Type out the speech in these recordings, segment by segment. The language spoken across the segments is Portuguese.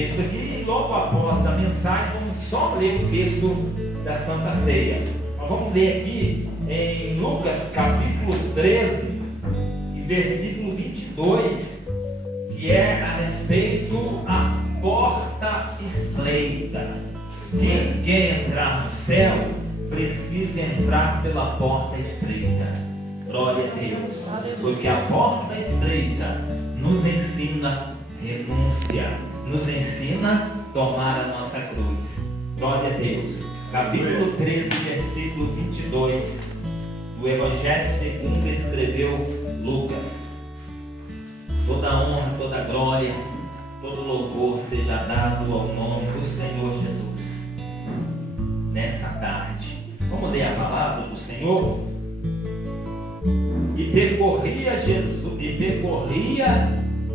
texto aqui e logo após da mensagem vamos só ler o texto da Santa Ceia. Nós vamos ler aqui em Lucas capítulo 13 e versículo 22, que é a respeito da porta estreita. Quem quer entrar no céu precisa entrar pela porta estreita. Glória a Deus, porque a porta estreita nos ensina renúncia, nos ensina tomar a nossa cruz. Glória a Deus. Capítulo 13, versículo 22 do Evangelho segundo escreveu Lucas. Toda honra, toda glória, todo louvor seja dado ao nome do Senhor Jesus. Nessa tarde, vamos ler a palavra do Senhor? E percorria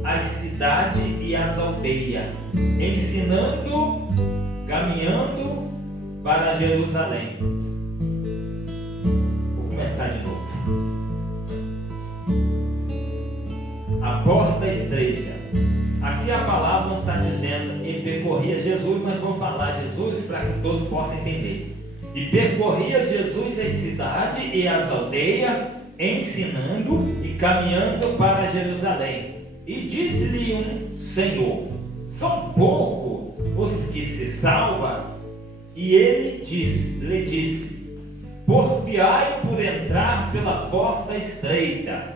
as cidades e as aldeias, ensinando, caminhando para Jerusalém. Vou começar de novo. A porta estreita. Aqui a palavra não está dizendo e percorria Jesus, mas vou falar Jesus para que todos possam entender. E percorria Jesus as cidades e as aldeias, ensinando e caminhando para Jerusalém. E disse-lhe um Senhor: são poucos os que se salvam? E ele lhe disse: porfiai por entrar pela porta estreita,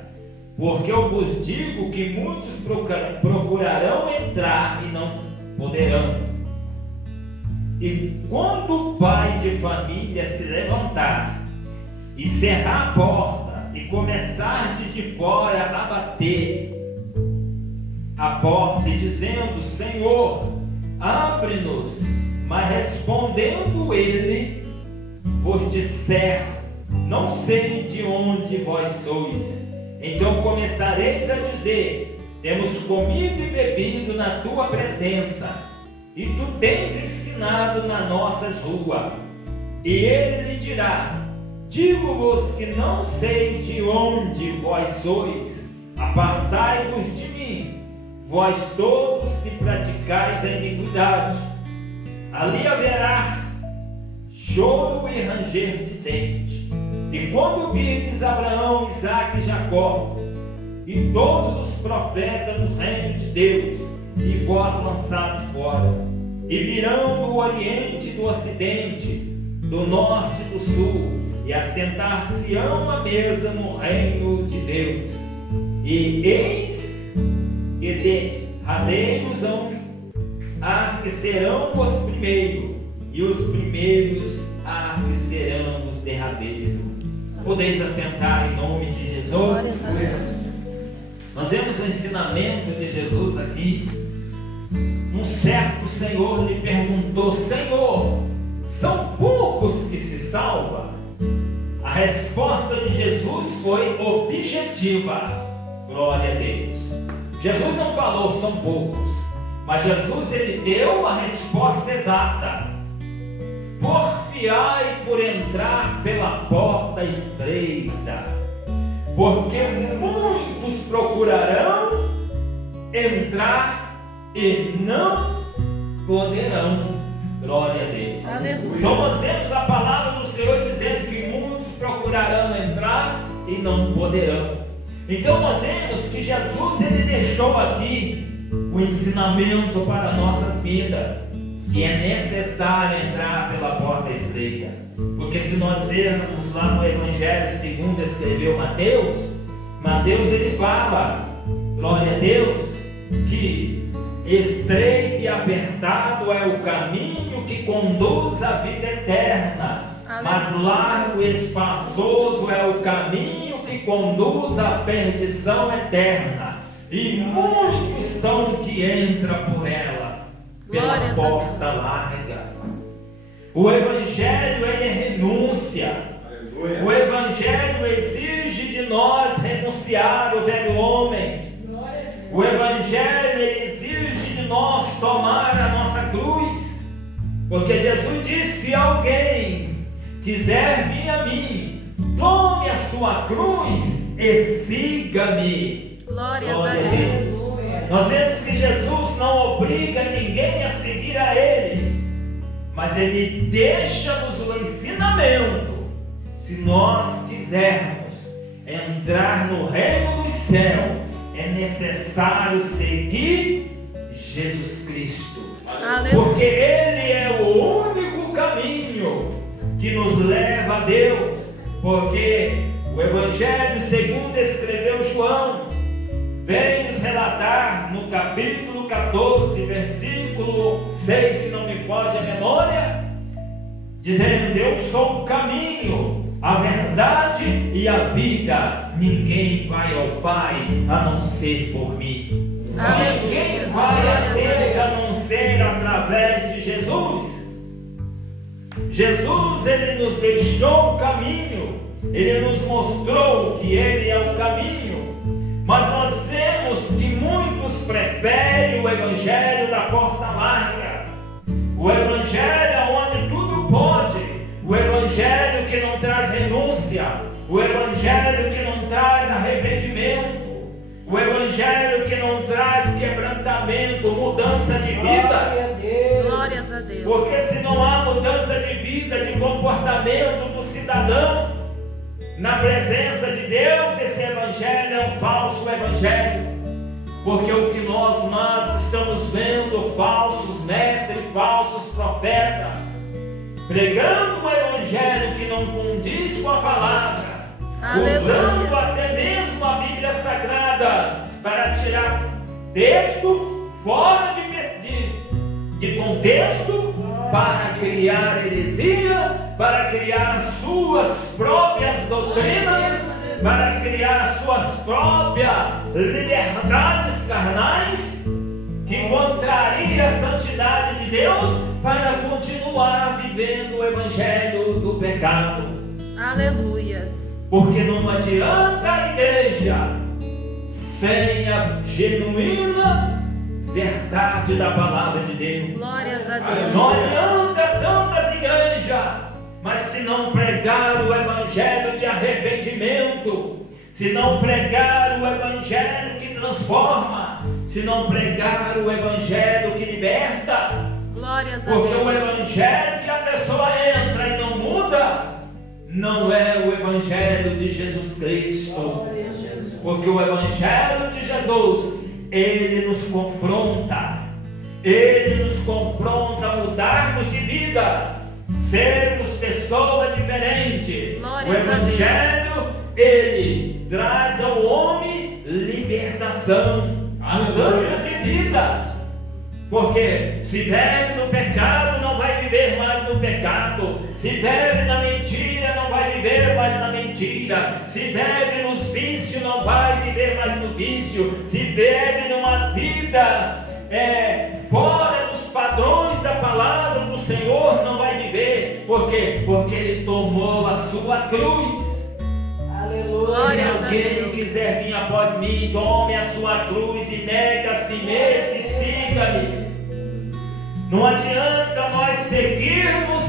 porque eu vos digo que muitos procurarão entrar e não poderão. E quando o pai de família se levantar e cerrar a porta e começar de fora a bater a porta e dizendo: Senhor, abre-nos, mas respondendo ele, vos disser: não sei de onde vós sois. Então começareis a dizer: temos comido e bebido na tua presença, e tu tens ensinado nas nossas ruas. E ele lhe dirá: digo-vos que não sei de onde vós sois, apartai-vos de mim, vós todos que praticais a iniquidade. Ali haverá choro e ranger de dentes. E quando virdes Abraão, Isaque e Jacó, e todos os profetas nos reinos de Deus, e vós lançados fora, e virão do oriente e do ocidente, do norte e do sul, e assentar-se-ão à mesa no reino de Deus. E eis que derradeiros que serão os primeiros, e os primeiros que serão os derradeiros. Podeis assentar em nome de Jesus. Glórias a Deus. Nós vemos o ensinamento de Jesus aqui. Um certo Senhor lhe perguntou: Senhor, são poucos que se salvam? A resposta de Jesus foi objetiva. Glória a Deus. Jesus não falou são poucos, mas Jesus ele deu a resposta exata. Porfiai por entrar pela porta estreita, porque muitos procurarão entrar e não poderão. Glória a Deus. Aleluia. Então nós temos a palavra do Senhor dizendo que muitos procurarão entrar e não poderão. Então nós vemos que Jesus ele deixou aqui o ensinamento para nossas vidas, que é necessário entrar pela porta estreita. Porque se nós vermos lá no Evangelho segundo escreveu Mateus ele fala, glória a Deus, que estreito e apertado é o caminho que conduz à vida eterna, mas largo e espaçoso é o caminho que conduz à perdição eterna, e muitos são que entram por ela pela porta larga. O Evangelho é renúncia. Aleluia. O Evangelho exige de nós renunciar o velho homem. O Evangelho exige de nós tomar a nossa cruz, porque Jesus disse: se alguém quiser vir a mim, tome a sua cruz e siga-me. Glórias a Deus. Nós vemos que Jesus não obriga ninguém a seguir a Ele, mas Ele deixa-nos o ensinamento. Se nós quisermos entrar no reino dos céus, é necessário seguir Jesus Cristo. Aleluia. Porque Ele é o único caminho que nos leva a Deus. Porque o Evangelho, segundo escreveu João, vem nos relatar no capítulo 14, versículo 6, se não me foge a memória, dizendo: eu sou o caminho, a verdade e a vida. Ninguém vai ao Pai a não ser por mim. Aleluia. Ninguém vai a Deus a não ser através de Jesus. Jesus, Ele nos deixou o caminho, Ele nos mostrou que Ele é o caminho, mas nós vemos que muitos preferem o Evangelho da porta larga, o Evangelho onde tudo pode, o Evangelho que não traz renúncia, o Evangelho que não traz arrependimento, o Evangelho que não traz quebrantamento, mudança de vida. Glórias a Deus. Porque se não há mudança de vida, de comportamento do cidadão na presença de Deus, esse Evangelho é um falso Evangelho. Porque o que nós estamos vendo, falsos mestres, falsos profetas, pregando um Evangelho que não condiz com a palavra, Aleluia. usando até mesmo a Bíblia Sagrada para tirar texto fora de contexto, para criar heresia, para criar suas próprias doutrinas, para criar suas próprias liberdades carnais, que contraria a santidade de Deus, para continuar vivendo o Evangelho do pecado. Aleluias. Porque não adianta a igreja sem a genuína verdade da palavra de Deus. Glórias a Deus. Não adianta tantas igrejas, mas se não pregar o Evangelho de arrependimento, se não pregar o Evangelho que transforma, se não pregar o Evangelho que liberta, Glórias a porque o Deus. Evangelho que a pessoa entra e não muda, não é o Evangelho de Jesus Cristo. Porque o Evangelho de Jesus, ele nos confronta a mudarmos de vida, sermos pessoas diferentes. O Evangelho, ele traz ao homem libertação, a mudança de vida. Porque se vive no pecado, não vai viver mais no pecado. Se vive na mentira, não vai viver mais na mentira. Se vive nos vícios, não vai viver mais no vício. Se vive numa vida fora dos padrões da palavra do Senhor, não vai viver. Por quê? Porque Ele tomou a sua cruz. Se alguém quiser vir após mim, tome a sua cruz e negue a si mesmo e siga-me. Não adianta nós seguirmos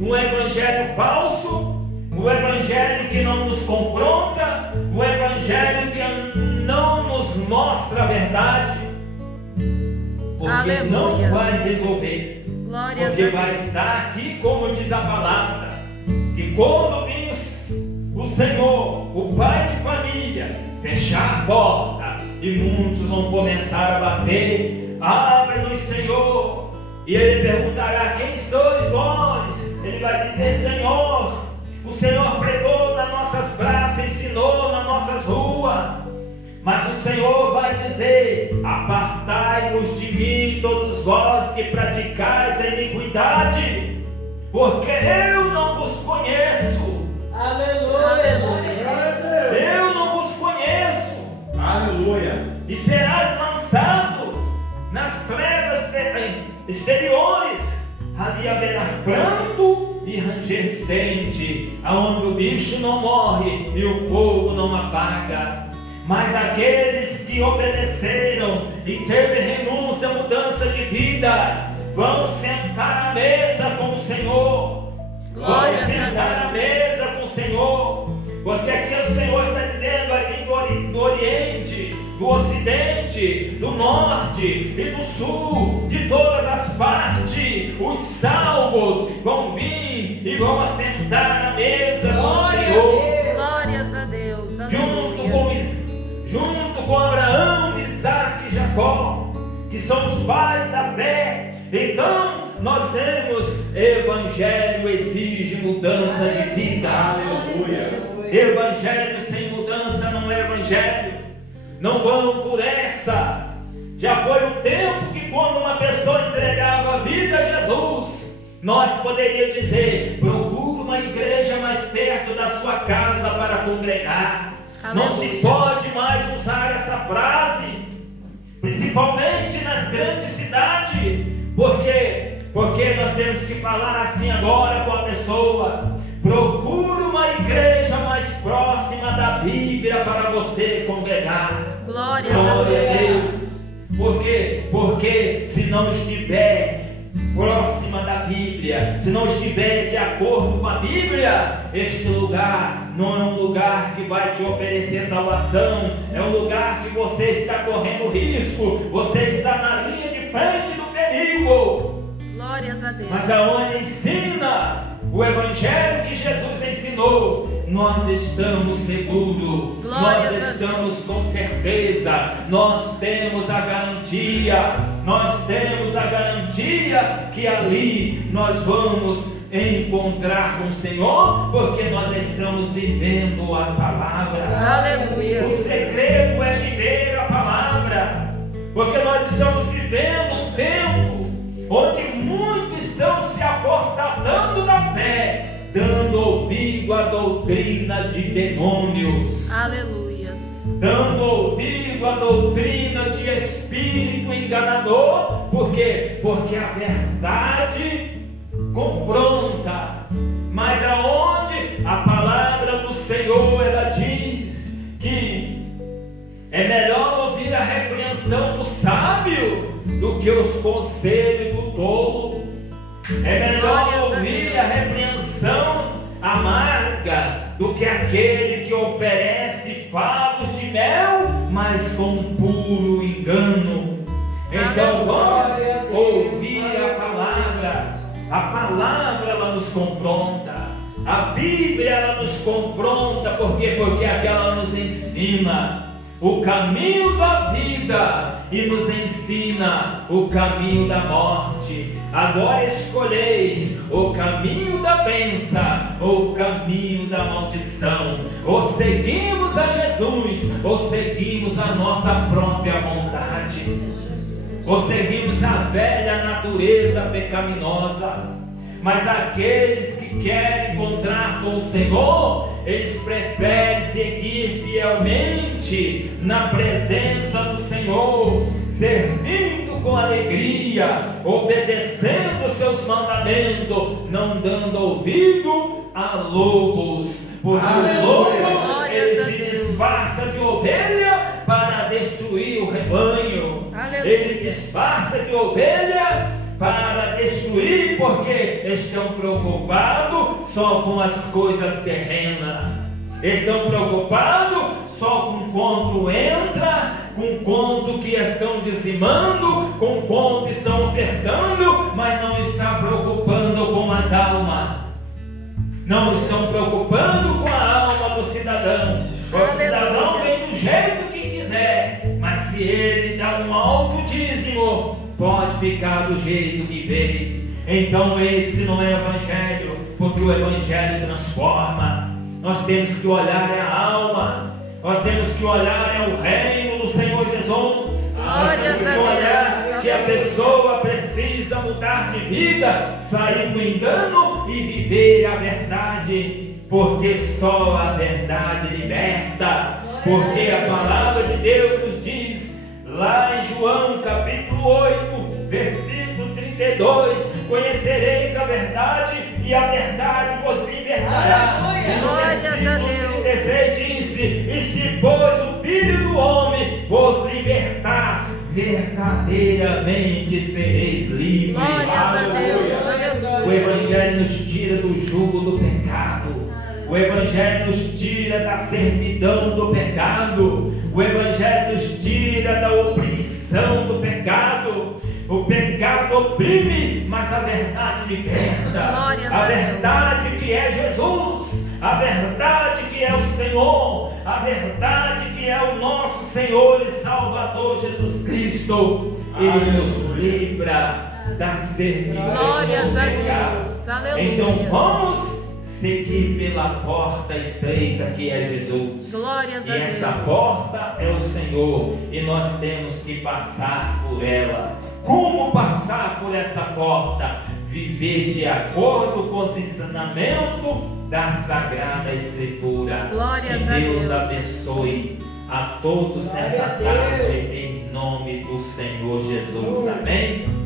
um evangelho falso, o evangelho que não nos confronta, o evangelho que não nos mostra a verdade, porque Aleluia. Não vai resolver. Glórias Porque a vai Deus. estar aqui, como diz a palavra, que quando vir o Senhor, o pai de família, fechar a porta e muitos vão começar a bater: abre-nos, Senhor. E ele perguntará: quem sois vós? Ele vai dizer: Senhor, o Senhor pregou nas nossas praças, ensinou nas nossas ruas. Mas o Senhor vai dizer: apartai-vos de mim, todos vós que praticais a iniquidade, porque eu não vos conheço. Aleluia. Eu não vos conheço. Aleluia. E serás lançado nas trevas exteriores. Ali haverá pranto e ranger de dente, aonde o bicho não morre e o fogo não apaga. Mas aqueles que obedeceram e teve renúncia, mudança de vida, vão sentar à mesa com o Senhor. Glórias Vão sentar a à Deus. mesa com o Senhor. Porque aqui o Senhor está dizendo: vai vir do Oriente, do Ocidente, do norte e do sul, de todas as partes, os salvos vão vir e vão assentar na mesa do Senhor. Glórias a Deus. Junto com Abraão, Isaac e Jacó, que são os pais da fé. Então, nós vemos, evangelho exige mudança de vida. Aleluia. Evangelho sem mudança não é evangelho. Não vão por essa. Já foi o tempo que quando uma pessoa entregava a vida a Jesus, nós poderíamos dizer: procure uma igreja mais perto da sua casa para congregar. Aleluia. Não se pode mais usar essa frase, principalmente nas grandes cidades. Porque nós temos que falar assim agora com a pessoa: procure uma igreja mais próxima da Bíblia para você congregar. Glória a Deus. Porque se não estiver próxima da Bíblia, se não estiver de acordo com a Bíblia, este lugar não é um lugar que vai te oferecer salvação. É um lugar que você está correndo risco, você está na linha de frente do perigo. Glórias a Deus. Mas aonde ensina o evangelho que Jesus ensinou, nós estamos seguros, nós estamos com certeza, nós temos a garantia que ali nós vamos encontrar com o Senhor, porque nós estamos vivendo a palavra. Aleluia. O segredo é viver a palavra, porque nós estamos vivendo um tempo onde muitos estão se apostatando da fé, dando ouvido à doutrina de demônios. Aleluias. Dando ouvido à doutrina de espírito enganador. Por quê? Porque a verdade confronta. Mas aonde a palavra do Senhor, ela diz que é melhor ouvir a repreensão do sábio do que os conselhos do tolo. É melhor ouvir a repreensão amarga do que aquele que oferece favos de mel, mas com puro engano. Então vamos ouvir a palavra. A palavra, ela nos confronta. A Bíblia, ela nos confronta. Por quê? Porque aquela nos ensina o caminho da vida e nos ensina o caminho da morte. Agora escolheis o caminho da bênção ou o caminho da maldição. Ou seguimos a Jesus, ou seguimos a nossa própria vontade, ou seguimos a velha natureza pecaminosa. Mas aqueles que querem encontrar com o Senhor, eles preferem seguir fielmente na presença do Senhor, servindo com alegria, obedecendo os seus mandamentos, não dando ouvido a lobos, porque o lobo ele se disfarça de ovelha para destruir o rebanho. Ele disfarça de ovelha para destruir, porque estão preocupados só com as coisas terrenas, estão preocupados só com quanto entra, com quanto que estão dizimando, com quanto estão ofertando, mas não está preocupando com as almas, não estão preocupando com a alma do cidadão. O cidadão vem do jeito que quiser, mas se ele dá um alto dízimo, pode ficar do jeito que veio. Então esse não é evangelho, porque o evangelho transforma. Nós temos que olhar a alma, nós temos que olhar o reino do Senhor Jesus. Nós temos que olhar que a pessoa precisa mudar de vida, sair do engano e viver a verdade, porque só a verdade liberta. Porque a palavra de Deus nos diz lá em João capítulo 8, versículo 32: conhecereis a verdade e a verdade vos libertará. E no versículo 36 disse: e se pois o Filho do Homem vos libertar, verdadeiramente sereis livres. Aleluia. O Evangelho nos tira do jugo do pecado. O Evangelho nos tira da servidão do pecado. O Evangelho nos tira da opressão opressão do pecado. O pecado oprime, mas a verdade liberta. Glórias A a Deus. verdade que é Jesus, a verdade que é o Senhor, a verdade que é o nosso Senhor e Salvador Jesus Cristo. Ele nos livra da servidão Glórias do a pecado. Deus. Aleluia. Então vamos seguir pela porta estreita que é Jesus. Glórias a E Deus. essa porta é o Senhor, e nós temos que passar por ela. Como passar por essa porta? Viver de acordo com os ensinamentos da Sagrada Escritura. Glórias que a Deus Deus. abençoe a todos nessa tarde, em nome do Senhor Jesus. Amém?